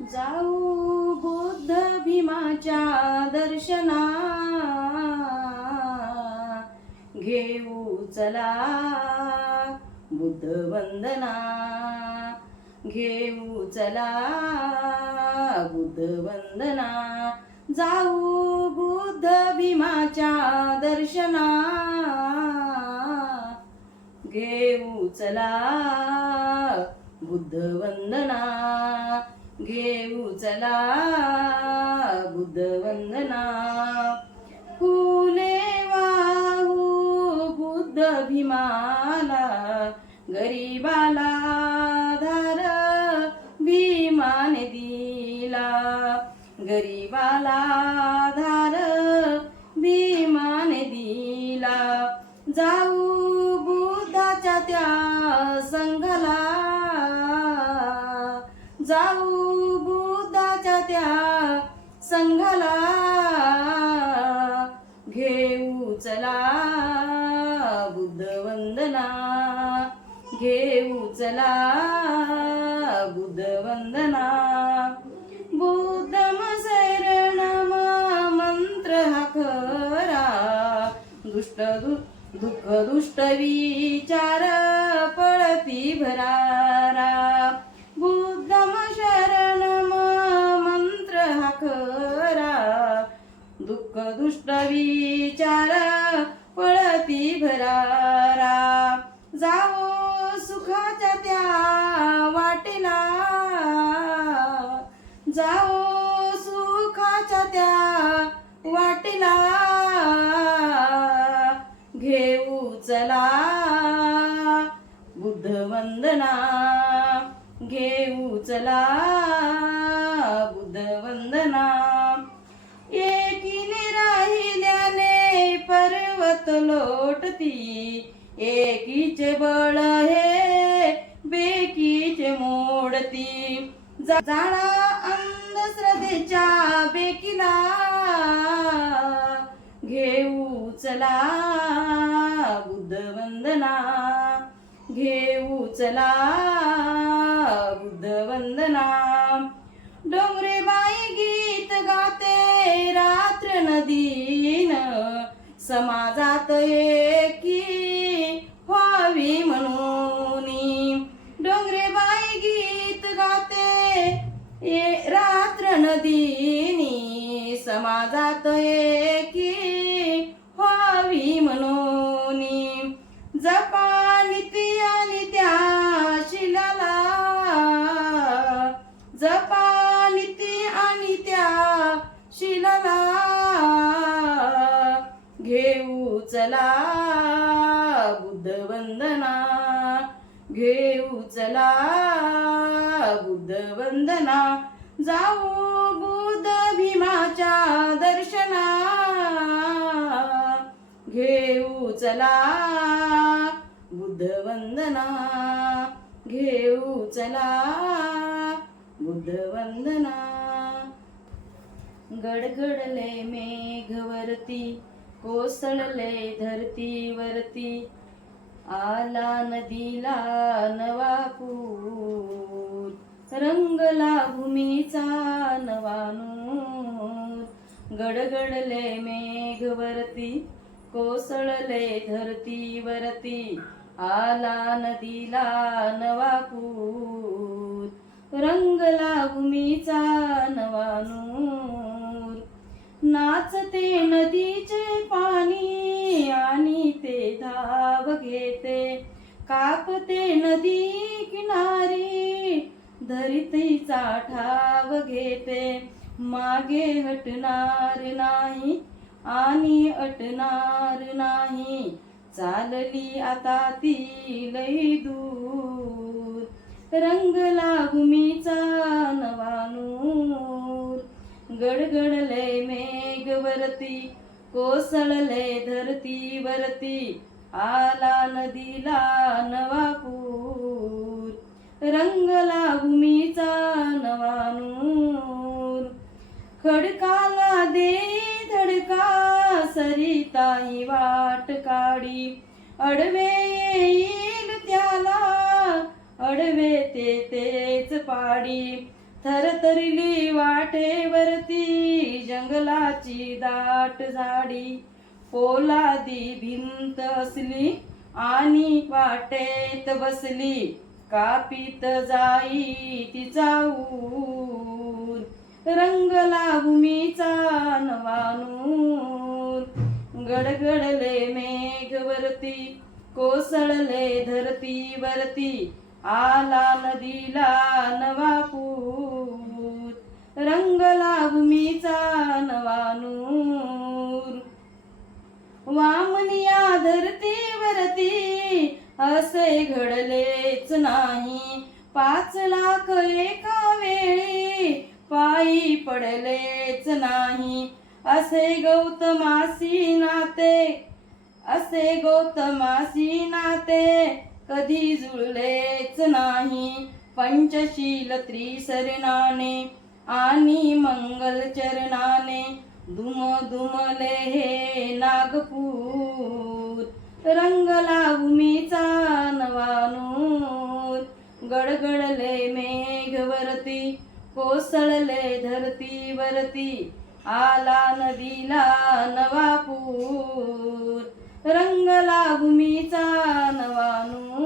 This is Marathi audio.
जाऊ बुद्ध भीमाच्या दर्शना, घेऊ चला बुद्ध वंदना, घेऊ चला बुद्ध वंदना. जाऊ बुद्ध भीमाच्या दर्शना, घेऊ चला बुद्ध वंदना, घेऊ चला बुद्ध वंदना. फुले वाहू बुद्ध भीमाला, गरीबाला धार भीमाने दिला, गरीबाला धार भीमाने दिला. जाऊ बुद्धाच्या त्या संघाला, जाऊ बुद्धाच्या त्या संघाला, घेऊ चला बुद्ध वंदना, घेऊ चला बुद्ध वंदना. बुद्धम शरणम मंत्र हा खरा, दुःख दुष्ट विचार पळती भरारा. बुद्धम शरणम मंत्र हा खरा, दुःख दुष्ट विचार पळती भरारा. जावो सुखाच्या त्या वाटेला, जावो सुखाच्या त्या वाटेला, घेऊ चला बुद्ध वंदना, घेऊ चला बुद्ध वंदना. एकीने राहिल्याने पर्वत लोटती, एकीचे बळ हे बेकीचे मोडती. जाळा अंधश्रद्धेच्या बेकीला, घेऊ चला बुद्ध वंदना, घेऊ चला बुद्ध वंदना. डोंगरे बाई गीत गाते रात्र नदीन, समाजात एकी व्हावी म्हणून. डोंगरे बाई गीत गाते रात्र नदीनी, समाजात एकी व्हावी म्हणून. जपा निती आणि त्या शिलाला, जपा निती आणि त्या शिलाला, घेऊ चला बुद्ध वंदना, घेऊ चला बुद्ध वंदना. जाऊ बुद्ध भीमाच्या दर्शना, घेऊ चला बुद्ध वंदना, घेऊ चला बुद्ध वंदना. गडगडले मेघवरती, कोसळले धरतीवरती, आला नदीला नवा पूर, रंगला भूमीचा नवा नूर. गडगडले मेघवरती, कोसळले धरतीवरती, आला नदीला नवा पूर, रंगला भूमीचा नवा नूर. नाचते नदीचे पाणी आणि ते धाव घेते, कापते नदी किनारी धरतीचा ठाव घेते. मागे हटणार नाही आणि अटणार नाही, चालली आता ती लई दूर, रंगला भूमीचा नवा नूर. गडगडले मेघवरती, कोसळले धरतीवरती, आला नदीला नवा पूर, रंगला भूमीचा नवा नूर. खडकाला दे धडका सरिताही वाट काढी, अडवे येईल त्याला अडवे ते तेच पाडी. थरथरली वाटेवरती जंगलाची दाट झाडी, पोलादी भिंत असली आणि वाटेत बसली, कापीत जाई तिचा ऊर. रंगला भूमीचा नवा नूर, गडगडले मेघवरती, कोसळले धरतीवरती, आला नदीला नवा पूर. रंगला भूमीचा नवा नूर. वामनिया धरतीवरती असे घडलेच नाही, 5 लाख एका वेळी पायी पडलेच नाही. असे गौतमासी नाते कधी जुळलेच नाही. पंचशील त्रिसरणाने आणि मंगल चरणाने दुमदुमले हे नागपूर. रंगला भूमीचा नवा नूर, गडगडले मेघवरती, कोसळले धरतीवरती, आला नदीला नवा पूर. रंगला भूमीचा नवा नूर.